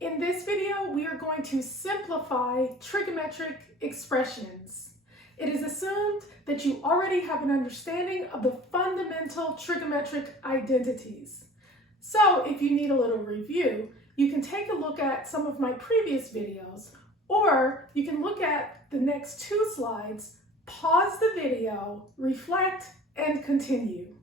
In this video, we are going to simplify trigonometric expressions. It is assumed that you already have an understanding of the fundamental trigonometric identities. So if you need a little review, you can take a look at some of my previous videos, or you can look at the next 2 slides, pause the video, reflect, and continue.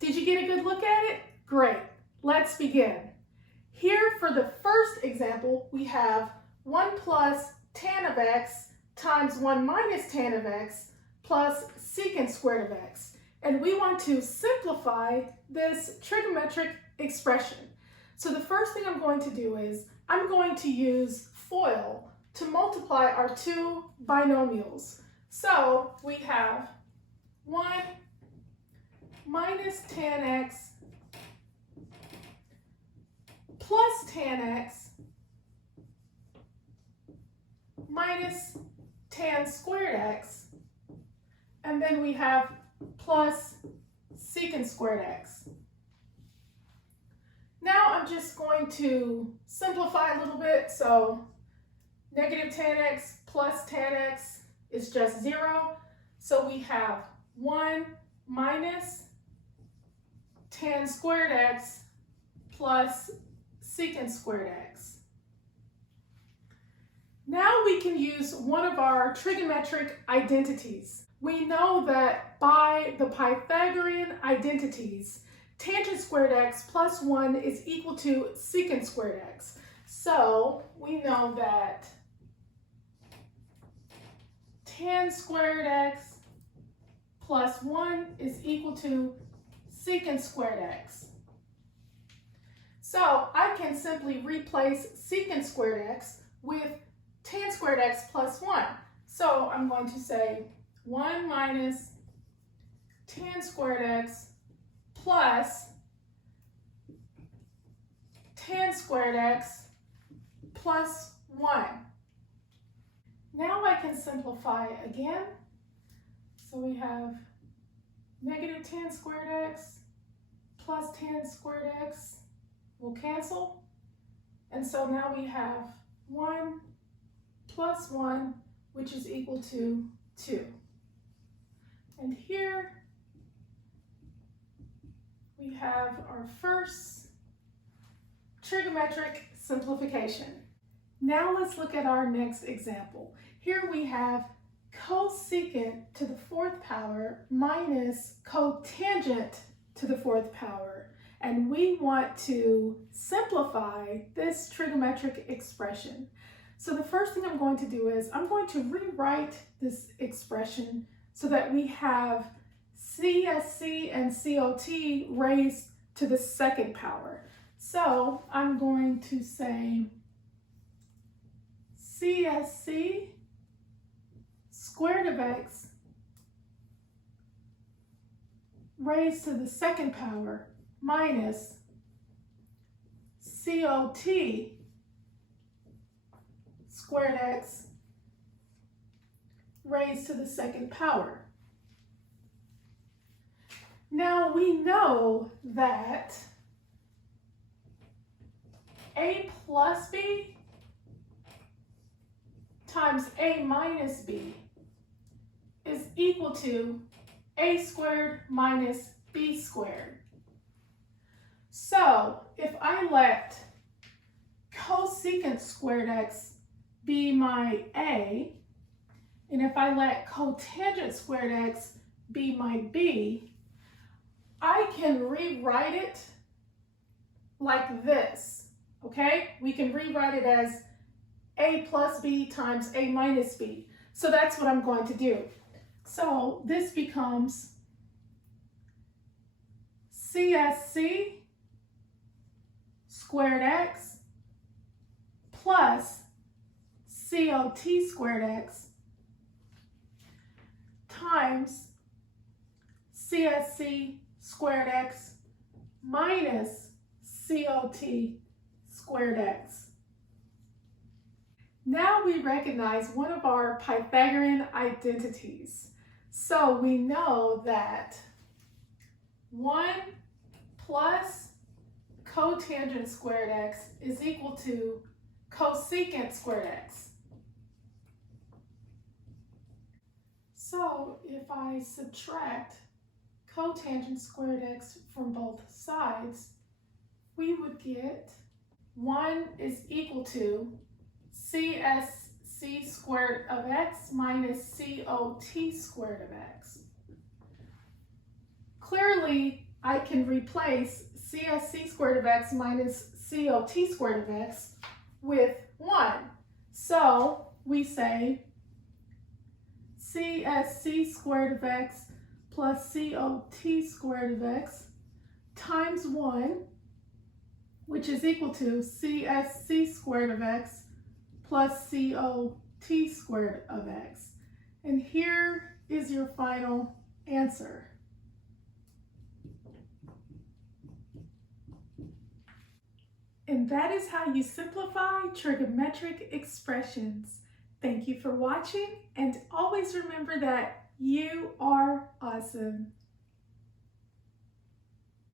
Did you get a good look at it? Great. Let's begin. Here for the first example, we have 1 plus tan of x times 1 minus tan of x plus secant squared of x. And we want to simplify this trigonometric expression. So the first thing I'm going to do is I'm going to use FOIL to multiply our 2 binomials. So we have 1 minus tan x plus tan x minus tan squared x, and then we have plus secant squared x. Now I'm just going to simplify a little bit. So negative tan x plus tan x is just 0. So we have 1 minus tan squared x plus secant squared x. Now we can use one of our trigonometric identities. We know that by the Pythagorean identities, tangent squared x plus 1 is equal to secant squared x. So we know that tan squared x plus 1 is equal to secant squared x. So I can simply replace secant squared x with tan squared x plus 1. So I'm going to say 1 minus tan squared x plus tan squared x plus 1. Now I can simplify again. So we have negative tan squared x plus tan squared x will cancel. And so now we have 1 plus 1, which is equal to 2. And here we have our first trigonometric simplification. Now let's look at our next example. Here we have cosecant to the 4th power minus cotangent to the 4th power. And we want to simplify this trigonometric expression. So the first thing I'm going to do is I'm going to rewrite this expression so that we have CSC and COT raised to the 2nd power. So I'm going to say CSC squared of x raised to the 2nd power minus COT squared x raised to the 2nd power. Now we know that a plus b times a minus b is equal to a squared minus b squared. So if I let cosecant squared x be my a, and if I let cotangent squared x be my b, I can rewrite it like this, okay? We can rewrite it as a plus b times a minus b. So that's what I'm going to do. So this becomes CSC squared x plus COT squared x times CSC squared x minus COT squared x. Now we recognize one of our Pythagorean identities. So we know that 1 plus cotangent squared x is equal to cosecant squared x. So if I subtract cotangent squared x from both sides, we would get 1 is equal to CSC squared of x minus COT squared of x. Clearly, I can replace CSC squared of x minus COT squared of x with 1. So we say CSC squared of x plus COT squared of x times 1, which is equal to CSC squared of x plus COT squared of x. And here is your final answer. And that is how you simplify trigonometric expressions. Thank you for watching, and always remember that you are awesome.